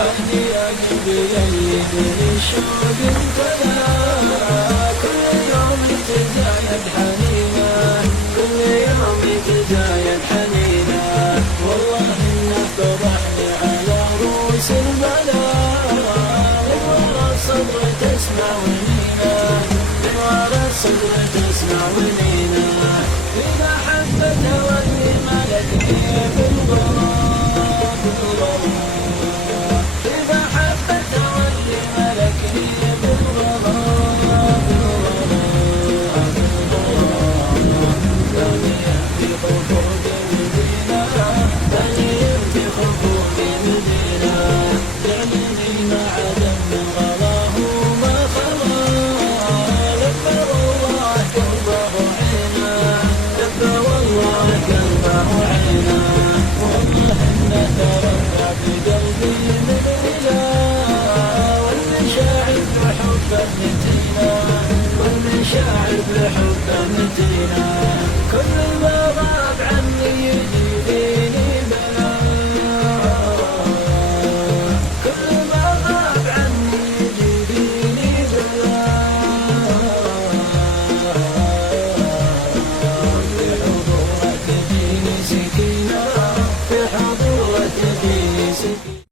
أهنيك بالعيد الشوق انتهى، كل يوم تزايد حنينه، كل يوم تزايد حنينه، والله إنه فرحني على رؤوس البلاء، من ورا الصبر تسمع ونينه، من ورا الصبر تسمع ونينه، إذا حبت واللي ملكني بالغرام بالغرام، إذا حبت واللي ملكني بالغرام بالغرام بالغرام، ثانية في خفوق المدينة، ثانية في خفوق المدينة، تعلمي ما عدم من غلاه وما خلا، لبى والله قلبه وعينه، لبى والله قلبه وعينه، والله إنه تربى بقلبي من إله، والمشاعر بحبه متينة، والمشاعر بحبه متينة، كل ما غاب عني